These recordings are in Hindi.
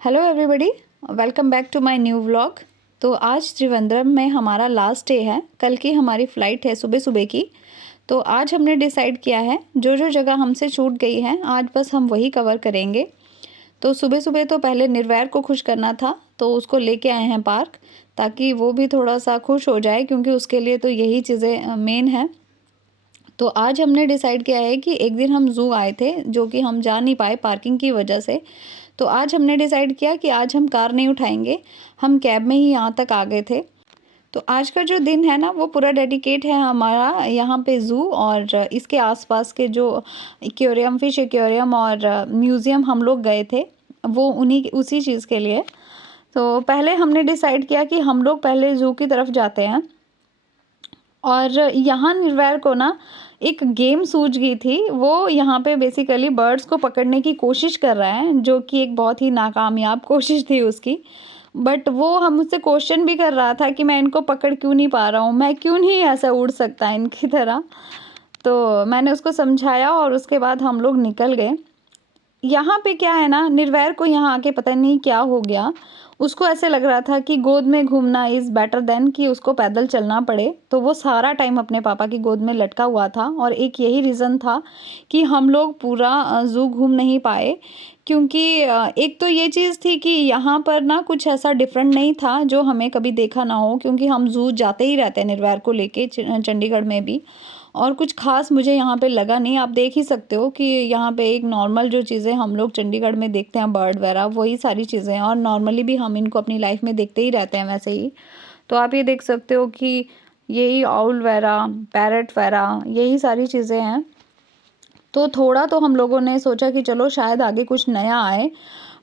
Hello everybody, welcome back to my new vlog. तो आज त्रिवेंद्रम में हमारा लास्ट डे है। कल की हमारी फ़्लाइट है सुबह सुबह की। तो आज हमने डिसाइड किया है जो जो जगह हमसे छूट गई है आज बस हम वही कवर करेंगे। तो सुबह सुबह तो पहले निर्वैर को खुश करना था, तो उसको लेके आए हैं पार्क, ताकि वो भी थोड़ा सा खुश हो जाए, क्योंकि उसके लिए तो यही चीज़ें मेन है। तो आज हमने डिसाइड किया है कि एक दिन हम ज़ू आए थे, जो कि हम जा नहीं पाए पार्किंग की वजह से। तो आज हमने डिसाइड किया कि आज हम कार नहीं उठाएंगे, हम कैब में ही यहाँ तक आ गए थे। तो आज का जो दिन है ना, वो पूरा डेडिकेट है हमारा यहाँ पे ज़ू और इसके आसपास के जो एक्वेरियम, फिश एक्वेरियम और म्यूज़ियम हम लोग गए थे, वो उसी चीज़ के लिए। तो पहले हमने डिसाइड किया कि हम लोग पहले ज़ू की तरफ जाते हैं। और यहाँ निर्वैर को ना एक गेम सूझ गई थी। वो यहाँ पे बेसिकली बर्ड्स को पकड़ने की कोशिश कर रहा है, जो कि एक बहुत ही नाकामयाब कोशिश थी उसकी। बट वो हम मुझसे क्वेश्चन भी कर रहा था कि मैं इनको पकड़ क्यों नहीं पा रहा हूँ, मैं क्यों नहीं ऐसा उड़ सकता इनकी तरह। तो मैंने उसको समझाया और उसके बाद हम लोग निकल गए। यहाँ पे क्या है ना, निर्वैर को यहाँ आके पता नहीं क्या हो गया, उसको ऐसे लग रहा था कि गोद में घूमना इज़ बेटर देन कि उसको पैदल चलना पड़े। तो वो सारा टाइम अपने पापा की गोद में लटका हुआ था, और एक यही रीज़न था कि हम लोग पूरा ज़ू घूम नहीं पाए। क्योंकि एक तो ये चीज़ थी कि यहाँ पर ना कुछ ऐसा डिफरेंट नहीं था जो हमें कभी देखा ना हो, क्योंकि हम ज़ू जाते ही रहते हैं निर्वैर को लेके चंडीगढ़ में भी। और कुछ ख़ास मुझे यहाँ पे लगा नहीं। आप देख ही सकते हो कि यहाँ पे एक नॉर्मल जो चीज़ें हम लोग चंडीगढ़ में देखते हैं, बर्ड वगैरह, वही सारी चीज़ें हैं, और नॉर्मली भी हम इनको अपनी लाइफ में देखते ही रहते हैं वैसे ही। तो आप ये देख सकते हो कि यही आउल वगैरह, पैरट वगैरह, यही सारी चीज़ें हैं। तो थोड़ा तो हम लोगों ने सोचा कि चलो शायद आगे कुछ नया आए।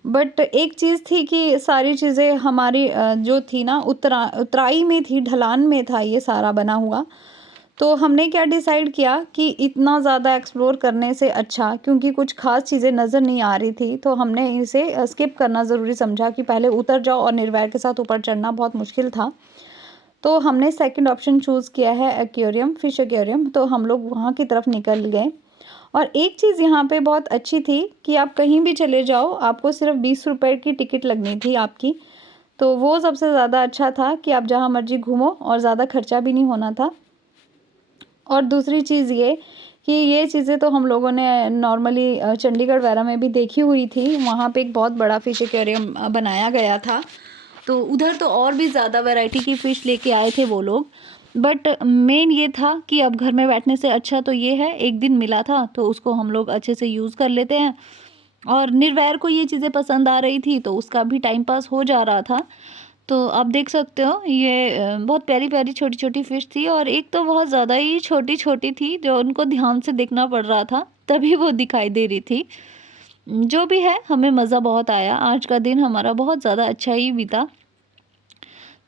बट एक चीज़ थी कि सारी चीज़ें हमारी जो थी ना, उतराई में थी, ढलान में था ये सारा बना हुआ। तो हमने क्या डिसाइड किया कि इतना ज़्यादा एक्सप्लोर करने से अच्छा, क्योंकि कुछ ख़ास चीज़ें नज़र नहीं आ रही थी, तो हमने इसे स्किप करना ज़रूरी समझा कि पहले उतर जाओ, और निर्वैर के साथ ऊपर चढ़ना बहुत मुश्किल था। तो हमने सेकंड ऑप्शन चूज़ किया है एक्वेरियम, फिश एक्वेरियम। तो हम लोग वहाँ की तरफ निकल गए। और एक चीज़ यहाँ पे बहुत अच्छी थी कि आप कहीं भी चले जाओ, आपको सिर्फ 20 रुपए की टिकट लगनी थी आपकी। तो वो सबसे ज़्यादा अच्छा था कि आप जहाँ मर्जी घूमो और ज़्यादा खर्चा भी नहीं होना था। और दूसरी चीज़ ये कि ये चीज़ें तो हम लोगों ने नॉर्मली चंडीगढ़ वगैरह में भी देखी हुई थी। वहाँ पे एक बहुत बड़ा फ़िश एक्वेरियम बनाया गया था, तो उधर तो और भी ज़्यादा वैरायटी की फ़िश लेके आए थे वो लोग। बट मेन ये था कि अब घर में बैठने से अच्छा तो ये है, एक दिन मिला था तो उसको हम लोग अच्छे से यूज़ कर लेते हैं। और निर्वैर को ये चीज़ें पसंद आ रही थी, तो उसका भी टाइम पास हो जा रहा था। तो आप देख सकते हो ये बहुत प्यारी प्यारी छोटी छोटी फ़िश थी, और एक तो बहुत ज़्यादा ही छोटी छोटी थी, जो उनको ध्यान से देखना पड़ रहा था तभी वो दिखाई दे रही थी। जो भी है, हमें मज़ा बहुत आया। आज का दिन हमारा बहुत ज़्यादा अच्छा ही बीता।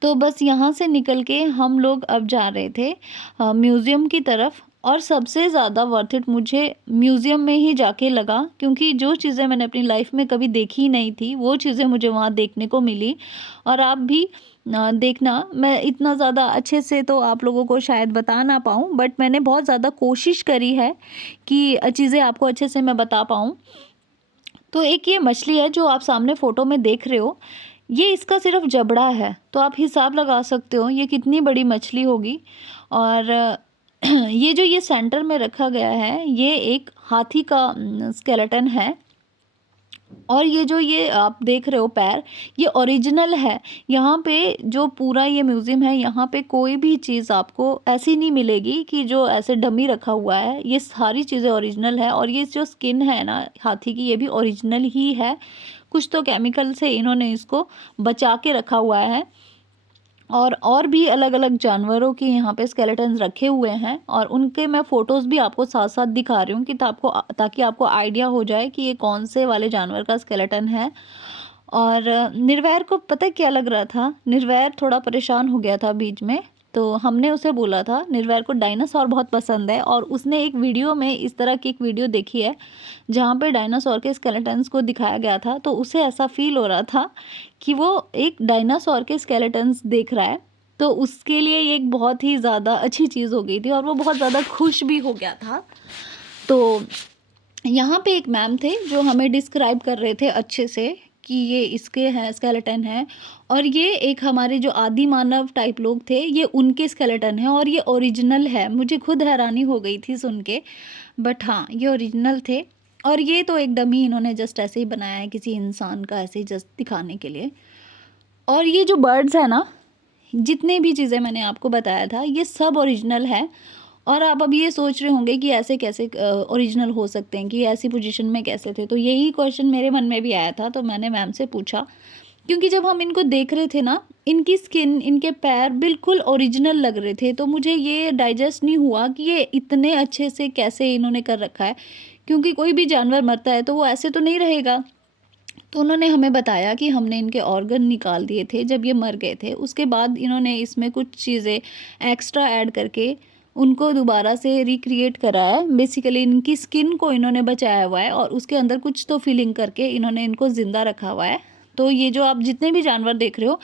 तो बस यहाँ से निकल के हम लोग अब जा रहे थे म्यूज़ियम की तरफ। और सबसे ज़्यादा वर्थ इट मुझे म्यूज़ियम में ही जाके लगा, क्योंकि जो चीज़ें मैंने अपनी लाइफ में कभी देखी ही नहीं थी, वो चीज़ें मुझे वहाँ देखने को मिली। और आप भी देखना। मैं इतना ज़्यादा अच्छे से तो आप लोगों को शायद बता ना पाऊँ, बट मैंने बहुत ज़्यादा कोशिश करी है कि चीज़ें आपको अच्छे से मैं बता पाऊँ। तो एक ये मछली है जो आप सामने फ़ोटो में देख रहे हो, ये इसका सिर्फ जबड़ा है, तो आप हिसाब लगा सकते हो ये कितनी बड़ी मछली होगी। और ये सेंटर में रखा गया है, ये एक हाथी का स्केलेटन है। और ये आप देख रहे हो पैर, ये ओरिजिनल है। यहाँ पे जो पूरा ये म्यूज़ियम है, यहाँ पे कोई भी चीज़ आपको ऐसी नहीं मिलेगी कि जो ऐसे डमी रखा हुआ है। ये सारी चीज़ें ओरिजिनल है, और ये जो स्किन है ना हाथी की, ये भी ओरिजिनल ही है। कुछ तो केमिकल से इन्होंने इसको बचा के रखा हुआ है। और भी अलग-अलग जानवरों के यहाँ पे स्केलेटन्स रखे हुए हैं, और उनके मैं फ़ोटोज़ भी आपको साथ-साथ दिखा रही हूँ कि ताकि आपको आइडिया हो जाए कि ये कौन से वाले जानवर का स्केलेटन है। और निर्वैर को पता है क्या लग रहा था? निर्वैर थोड़ा परेशान हो गया था बीच में। तो हमने उसे बोला था, निर्वैर को डायनासोर बहुत पसंद है, और उसने एक वीडियो में इस तरह की एक वीडियो देखी है जहाँ पे डायनासोर के स्केलेटन्स को दिखाया गया था। तो उसे ऐसा फ़ील हो रहा था कि वो एक डायनासोर के स्केलेटन्स देख रहा है। तो उसके लिए ये एक बहुत ही ज़्यादा अच्छी चीज़ हो गई थी, और वो बहुत ज़्यादा खुश भी हो गया था। तो यहाँ पे एक मैम थे जो हमें डिस्क्राइब कर रहे थे अच्छे से कि ये इसके हैं स्केलेटन है, और ये एक हमारे जो आदि मानव टाइप लोग थे ये उनके स्केलेटन है, और ये ओरिजिनल है। मुझे खुद हैरानी हो गई थी सुन के, बट हाँ ये ओरिजिनल थे। और ये तो एक डमी इन्होंने जस्ट ऐसे ही बनाया है किसी इंसान का, ऐसे ही जस्ट दिखाने के लिए। और ये जो बर्ड्स है ना, जितने भी चीज़ें मैंने आपको बताया था ये सब ओरिजिनल है। और आप अब ये सोच रहे होंगे कि ऐसे कैसे ओरिजिनल हो सकते हैं, कि ऐसी पोजीशन में कैसे थे। तो यही क्वेश्चन मेरे मन में भी आया था, तो मैंने मैम से पूछा, क्योंकि जब हम इनको देख रहे थे ना, इनकी स्किन, इनके पैर बिल्कुल ओरिजिनल लग रहे थे। तो मुझे ये डाइजेस्ट नहीं हुआ कि ये इतने अच्छे से कैसे इन्होंने कर रखा है, क्योंकि कोई भी जानवर मरता है तो वो ऐसे तो नहीं रहेगा। तो उन्होंने हमें बताया कि हमने इनके ऑर्गन निकाल दिए थे जब ये मर गए थे, उसके बाद इन्होंने इसमें कुछ चीज़ें एक्स्ट्रा ऐड करके उनको दोबारा से रिक्रिएट करा है। बेसिकली इनकी स्किन को इन्होंने बचाया हुआ है, और उसके अंदर कुछ तो फिलिंग करके इन्होंने इनको ज़िंदा रखा हुआ है। तो ये जो आप जितने भी जानवर देख रहे हो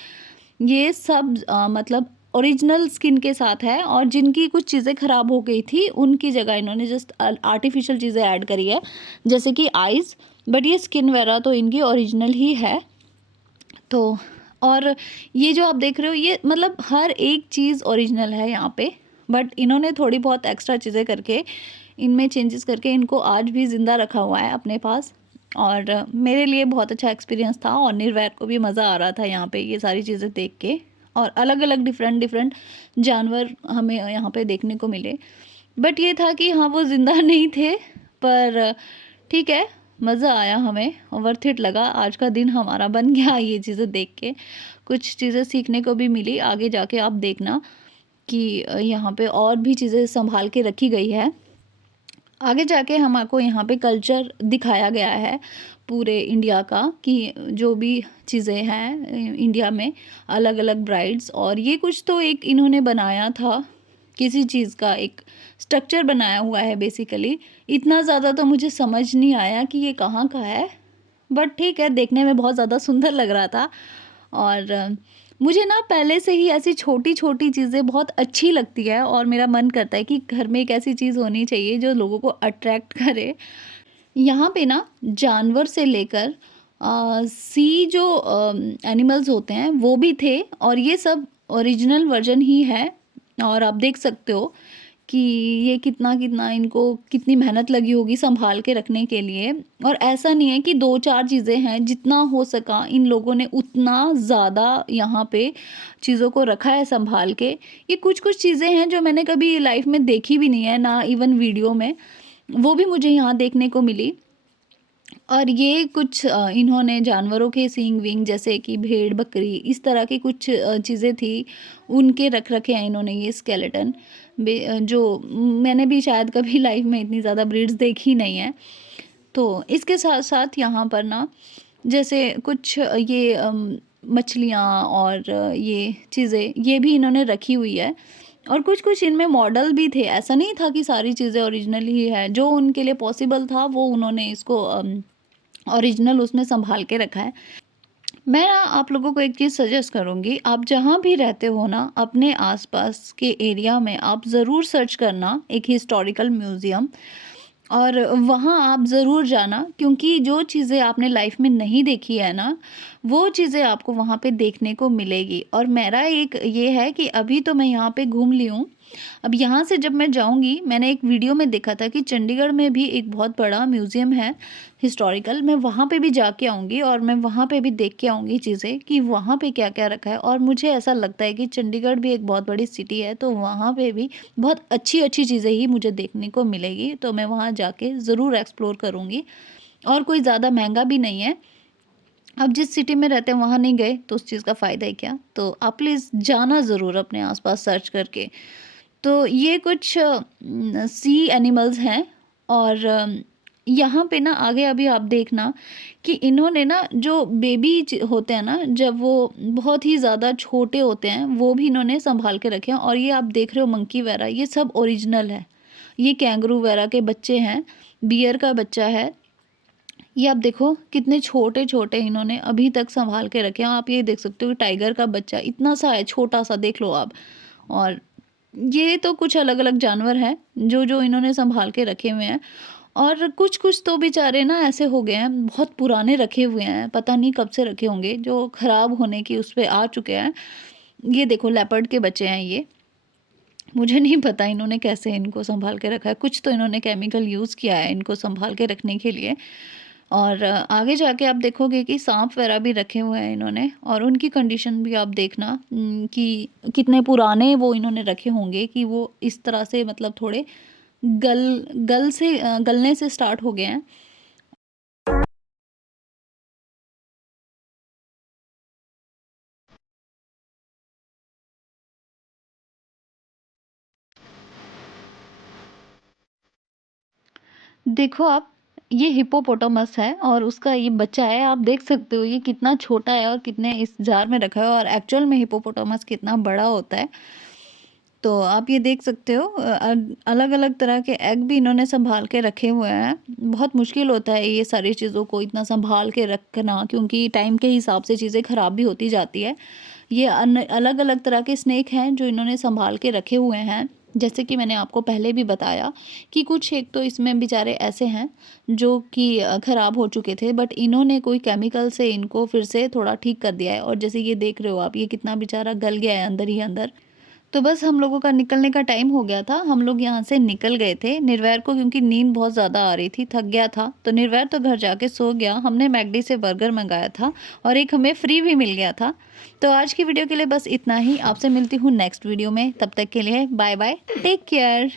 ये सब मतलब ओरिजिनल स्किन के साथ है, और जिनकी कुछ चीज़ें ख़राब हो गई थी उनकी जगह इन्होंने जस्ट आर्टिफिशियल चीज़ें ऐड करी है, जैसे कि आइज़। बट ये स्किन वगैरह तो इनकी ओरिजिनल ही है। तो और ये जो आप देख रहे हो ये मतलब हर एक चीज़ ओरिजिनल है यहाँ पे, बट इन्होंने थोड़ी बहुत एक्स्ट्रा चीज़ें करके इनमें चेंजेस करके इनको आज भी ज़िंदा रखा हुआ है अपने पास। और मेरे लिए बहुत अच्छा एक्सपीरियंस था, और निर्वैर को भी मज़ा आ रहा था यहाँ पे ये सारी चीज़ें देख के। और अलग अलग डिफरेंट डिफरेंट जानवर हमें यहाँ पे देखने को मिले। बट ये था कि हाँ वो ज़िंदा नहीं थे, पर ठीक है, मज़ा आया हमें, वर्थ इट लगा। आज का दिन हमारा बन गया ये चीज़ें देख के। कुछ चीज़ें सीखने को भी मिली, आगे जाके आप देखना कि यहाँ पे और भी चीज़ें संभाल के रखी गई है। आगे जाके हमको यहाँ पे कल्चर दिखाया गया है पूरे इंडिया का, कि जो भी चीज़ें हैं इंडिया में, अलग अलग ब्राइड्स। और ये कुछ तो एक इन्होंने बनाया था, किसी चीज़ का एक स्ट्रक्चर बनाया हुआ है बेसिकली। इतना ज़्यादा तो मुझे समझ नहीं आया कि ये कहाँ का है, बट ठीक है, देखने में बहुत ज़्यादा सुंदर लग रहा था। और मुझे ना पहले से ही ऐसी छोटी छोटी चीज़ें बहुत अच्छी लगती है, और मेरा मन करता है कि घर में एक ऐसी चीज़ होनी चाहिए जो लोगों को अट्रैक्ट करे। यहाँ पे ना जानवर से लेकर सी जो एनिमल्स होते हैं वो भी थे, और ये सब ओरिजिनल वर्जन ही है। और आप देख सकते हो कि ये कितना कितना इनको कितनी मेहनत लगी होगी संभाल के रखने के लिए। और ऐसा नहीं है कि दो चार चीज़ें हैं, जितना हो सका इन लोगों ने उतना ज़्यादा यहाँ पे चीज़ों को रखा है संभाल के। ये कुछ कुछ चीज़ें हैं जो मैंने कभी लाइफ में देखी भी नहीं है, ना इवन वीडियो में, वो भी मुझे यहाँ देखने को मिली। और ये कुछ इन्होंने जानवरों के सींग विंग, जैसे कि भेड़ बकरी, इस तरह की कुछ चीज़ें थी, उनके रख रखे हैं इन्होंने ये स्केलेटन। जो मैंने भी शायद कभी लाइफ में इतनी ज़्यादा ब्रीड्स देखी नहीं है। तो इसके साथ साथ यहाँ पर ना जैसे कुछ ये मछलियाँ और ये चीज़ें ये भी इन्होंने रखी हुई है। और कुछ कुछ इनमें मॉडल भी थे, ऐसा नहीं था कि सारी चीज़ें ओरिजिनल ही है। जो उनके लिए पॉसिबल था वो उन्होंने इसको ओरिजिनल उसमें संभाल के रखा है। मैं ना आप लोगों को एक चीज़ सजेस्ट करूँगी, आप जहाँ भी रहते हो ना अपने आसपास के एरिया में आप ज़रूर सर्च करना एक हिस्टोरिकल म्यूज़ियम, और वहाँ आप ज़रूर जाना, क्योंकि जो चीज़ें आपने लाइफ में नहीं देखी है ना वो चीज़ें आपको वहाँ पे देखने को मिलेगी। और मेरा एक ये है कि अभी तो मैं यहाँ पे घूम ली हूँ, अब यहाँ से जब मैं जाऊँगी, मैंने एक वीडियो में देखा था कि चंडीगढ़ में भी एक बहुत बड़ा म्यूज़ियम है हिस्टोरिकल, मैं वहाँ पे भी जाके आऊँगी, और मैं वहाँ पे भी देख के आऊँगी चीज़ें कि वहाँ पे क्या क्या रखा है। और मुझे ऐसा लगता है कि चंडीगढ़ भी एक बहुत बड़ी सिटी है, तो वहाँ पे भी बहुत अच्छी अच्छी चीज़ें ही मुझे देखने को मिलेगी। तो मैं वहाँ जाके ज़रूर एक्सप्लोर करूँगी, और कोई ज़्यादा महंगा भी नहीं है। अब जिस सिटी में रहते हैं वहाँ नहीं गए तो उस चीज़ का फ़ायदा ही क्या। तो आप प्लीज़ जाना ज़रूर अपने आसपास सर्च करके। तो ये कुछ सी एनिमल्स हैं। और यहाँ पे ना आगे अभी आप देखना कि इन्होंने ना जो बेबी होते हैं ना, जब वो बहुत ही ज़्यादा छोटे होते हैं वो भी इन्होंने संभाल के रखे हैं। और ये आप देख रहे हो मंकी वगैरह, ये सब ओरिजिनल है। ये कैंगरू वगैरह के बच्चे हैं, बियर का बच्चा है। ये आप देखो कितने छोटे छोटे इन्होंने अभी तक संभाल के रखे हैं। आप ये देख सकते हो कि टाइगर का बच्चा इतना सा है, छोटा सा, देख लो आप। और ये तो कुछ अलग अलग जानवर हैं जो जो इन्होंने संभाल के रखे हुए हैं। और कुछ-कुछ तो बेचारे ना ऐसे हो गए हैं, बहुत पुराने रखे हुए हैं, पता नहीं कब से रखे होंगे, जो ख़राब होने की उस पे आ चुके हैं। ये देखो लेपर्ड के बच्चे हैं ये। मुझे नहीं पता इन्होंने कैसे इनको सँभाल के रखा है, कुछ तो इन्होंने केमिकल यूज़ किया है इनको सँभाल के रखने के लिए। और आगे जाके आप देखोगे कि साँप वगैरह भी रखे हुए हैं इन्होंने, और उनकी कंडीशन भी आप देखना कि कितने पुराने वो इन्होंने रखे होंगे कि वो इस तरह से मतलब थोड़े गलने से स्टार्ट हो गए हैं। देखो आप, ये हिप्पोपोटामस है और उसका ये बच्चा है, आप देख सकते हो ये कितना छोटा है और कितने इस जार में रखा है, और एक्चुअल में हिप्पोपोटामस कितना बड़ा होता है। तो आप ये देख सकते हो अलग-अलग तरह के एग भी इन्होंने सँभाल के रखे हुए हैं। बहुत मुश्किल होता है ये सारी चीज़ों को इतना सँभाल के रखना, क्योंकि टाइम के हिसाब से चीज़ें ख़राब भी होती जाती है। ये अलग-अलग तरह के स्नेक हैं जो इन्होंने सँभाल के रखे हुए हैं। जैसे कि मैंने आपको पहले भी बताया कि कुछ एक तो इसमें बेचारे ऐसे हैं जो कि ख़राब हो चुके थे, बट इन्होंने कोई केमिकल से इनको फिर से थोड़ा ठीक कर दिया है। और जैसे ये देख रहे हो आप, ये कितना बेचारा गल गया है अंदर ही अंदर। तो बस हम लोगों का निकलने का टाइम हो गया था, हम लोग यहाँ से निकल गए थे। निर्वैर को क्योंकि नींद बहुत ज़्यादा आ रही थी, थक गया था, तो निर्वैर तो घर जाके सो गया। हमने मैकडी से बर्गर मंगाया था और एक हमें फ्री भी मिल गया था। तो आज की वीडियो के लिए बस इतना ही। आपसे मिलती हूँ नेक्स्ट वीडियो में, तब तक के लिए बाय बाय, टेक केयर।